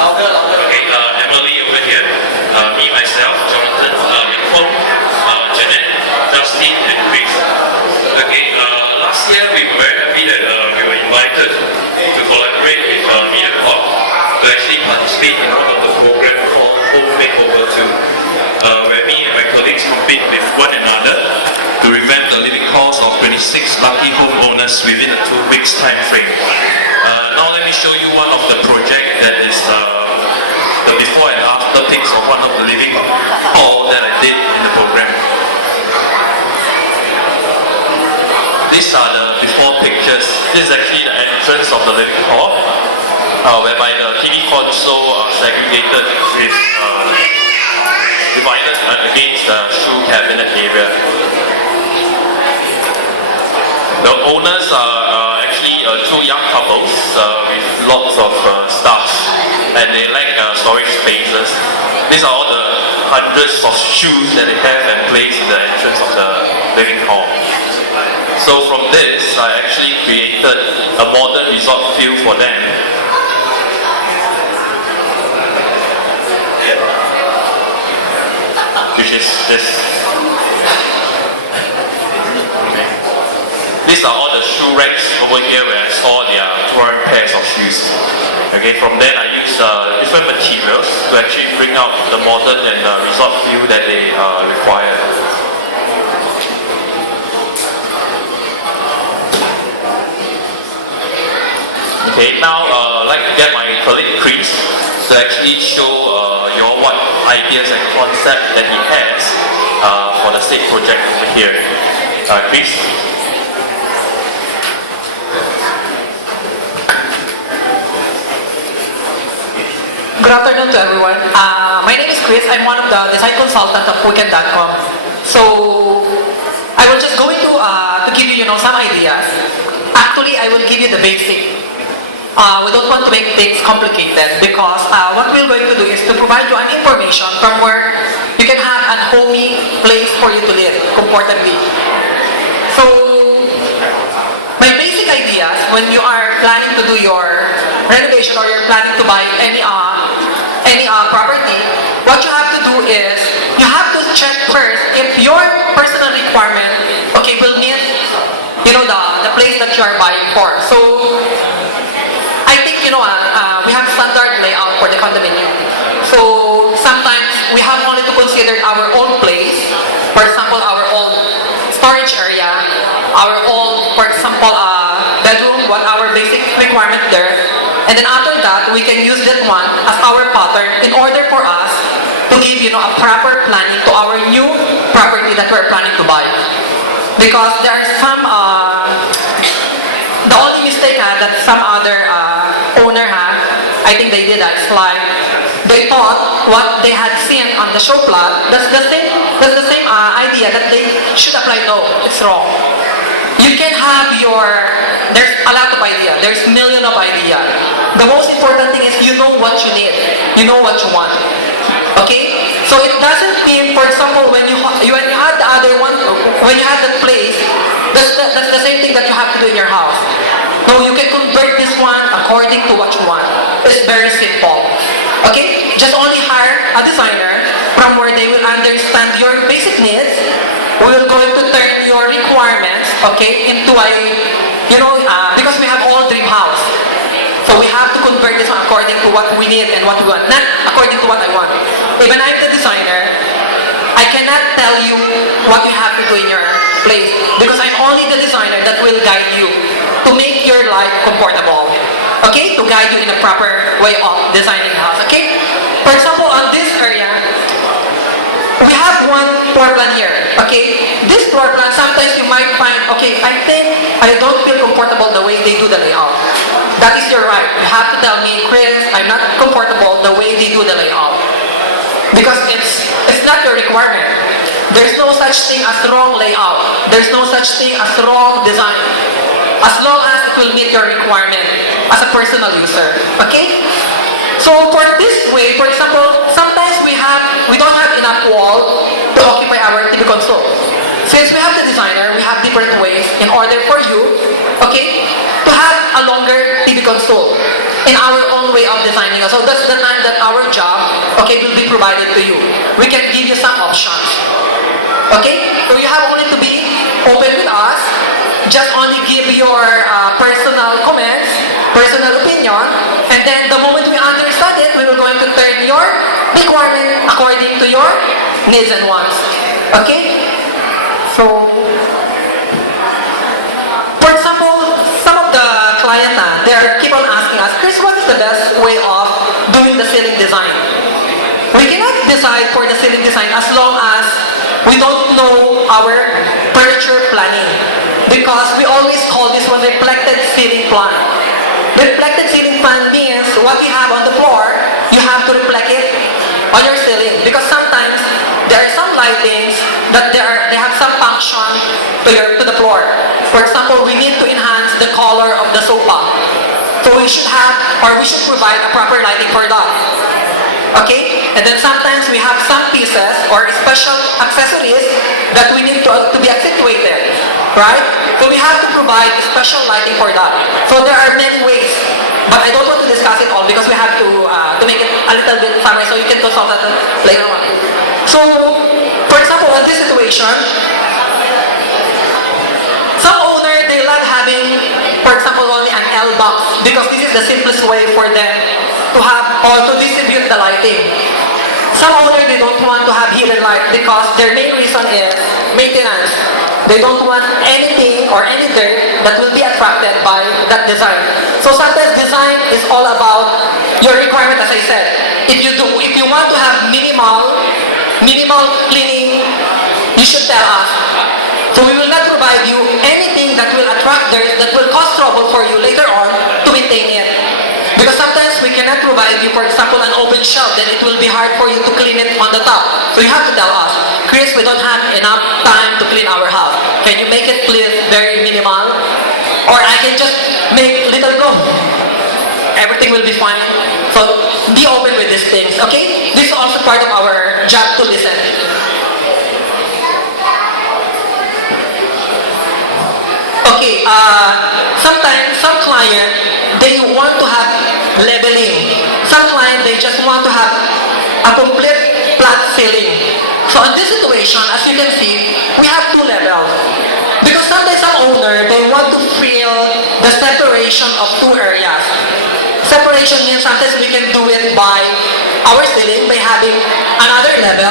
Okay, Emily over here, me, myself, Jonathan, Nicole, Jeanette, Justin, and Chris. Okay, last year we were very happy that we were invited to collaborate with MediaCorp to actually participate in one of the program called Home Makeover 2, where me and my colleagues compete with one another to revamp the living halls of 26 lucky homeowners within a 2 weeks time frame. Now let me show you one of the project that is the before and after pics of one of the living hall that I did in the program. These are the before pictures. This is actually the entrance of the living hall, whereby the TV console are segregated with divided against the shoe cabinet area. The owners are actually two young couples with lots of stuff, and they lack storage spaces. These are all the hundreds of shoes that they have and place in the entrance of the living hall. So from this, I actually created a modern resort feel for them. Which is this. These are all the shoe racks over here where I saw their touring pairs of shoes. Okay, from then I use different materials to actually bring out the modern and resort feel that they require. Okay, now I'd like to get my colleague Chris to actually show you all what ideas and concept that he has for the state project over here. Chris? Good afternoon to everyone. My name is Chris. I'm one of the design consultants of Weiken.com. So I will just go into to give you, some ideas. Actually, I will give you the basic. We don't want to make things complicated because what we're going to do is to provide you an information from where you can have a homey place for you to live comfortably. So my basic ideas when you are planning to do your renovation or you're planning to buy any property, what you have to do is you have to check first if your personal requirement will meet the place that you are buying for. So I think we have standard layout for the condominium. So sometimes we have only to consider our own place, for example our own storage area, our own, for example, bedroom, what our basic requirement there. And then after that, we can use that one as our pattern in order for us to give a proper planning to our new property that we're planning to buy. Because there are some, the only mistake that some other owner I think they did it's like they thought what they had seen on the show plot, that's the same idea that they should apply. No, it's wrong. You can have there's a lot of ideas, there's millions of ideas. The most important thing is you know what you need, you know what you want. Okay? So it doesn't mean, for example, when you had the other one, when you had that place, that's the same thing that you have to do in your house. No, you can convert this one according to what you want. It's very simple. Okay? Just only hire a designer from where they will understand your basic needs. We will going to turn your requirements, into a, because we have all dream house. So we have to convert this one according to what we need and what we want, not according to what I want. Even I'm the designer, I cannot tell you what you have to do in your place because I'm only the designer that will guide you to make your life comfortable. Okay? To guide you in a proper way of designing the house. Okay? For example, on this area, we have one floor plan here. Okay? This floor plan, sometimes you might find, I think I don't feel comfortable the way they do the layout. That is your right. You have to tell me, Chris, I'm not comfortable the way they do the layout. Because it's not your requirement. There's no such thing as wrong layout. There's no such thing as wrong design. As long as it will meet your requirement as a personal user. Okay? So for this way, for example, sometimes we don't have enough wall to occupy our TV console. since we have the designer, we have different ways in order for you, okay, to have a longer TV console in our own way of designing. So that's the time that our job, okay, will be provided to you. We can give you some options. Okay? So you have only to be open with us. Just only give your personal comments, personal opinion, and then the moment we understand it, we will going to turn your requirement according to your needs and wants. Okay? So, for example, some of the clients, they keep on asking us, Chris, what is the best way of doing the ceiling design? We cannot decide for the ceiling design as long as we don't know our furniture planning. Because we always call this one reflected ceiling plan. Reflected ceiling plan means what you have on the floor, you have to reflect it on your ceiling. Because sometimes there are some lightings that they have some function to the floor. For example, we need to enhance the color of the sofa. So we should have, or we should provide a proper lighting for that. Okay? And then sometimes we have some pieces or special accessories that we need to be accentuated. Right? So we have to provide special lighting for that. So there are many ways. But I don't want to discuss it all because we have to make it a little bit summary so you can consult that later on. So, for example, in this situation, some owner, they love having, for example, only an L box because this is the simplest way for them to have or to distribute the lighting. Some owner, they don't want to have hidden light because their main reason is maintenance. They don't want anything or any dirt that will be attracted by that design. So sometimes design is all about your requirement, as I said. If you want to have minimal cleaning, you should tell us. So we will not provide you anything that will attract dirt, that will cause trouble for you later on to maintain it. Because sometimes we cannot provide you, for example, an open shelf, then it will be hard for you to clean it on the top. So you have to tell us, Chris, we don't have enough time to clean our house. Can you make it clean very minimal? Or I can just make little go. Everything will be fine. So be open with these things, okay? This is also part of our job to listen. Okay, sometimes some client, they want to have leveling. Some client, they just want to have a complete flat ceiling. So in this situation, as you can see, we have two levels. Because sometimes some owner, they want to feel the separation of two areas. Separation means sometimes we can do it by our ceiling, by having another level.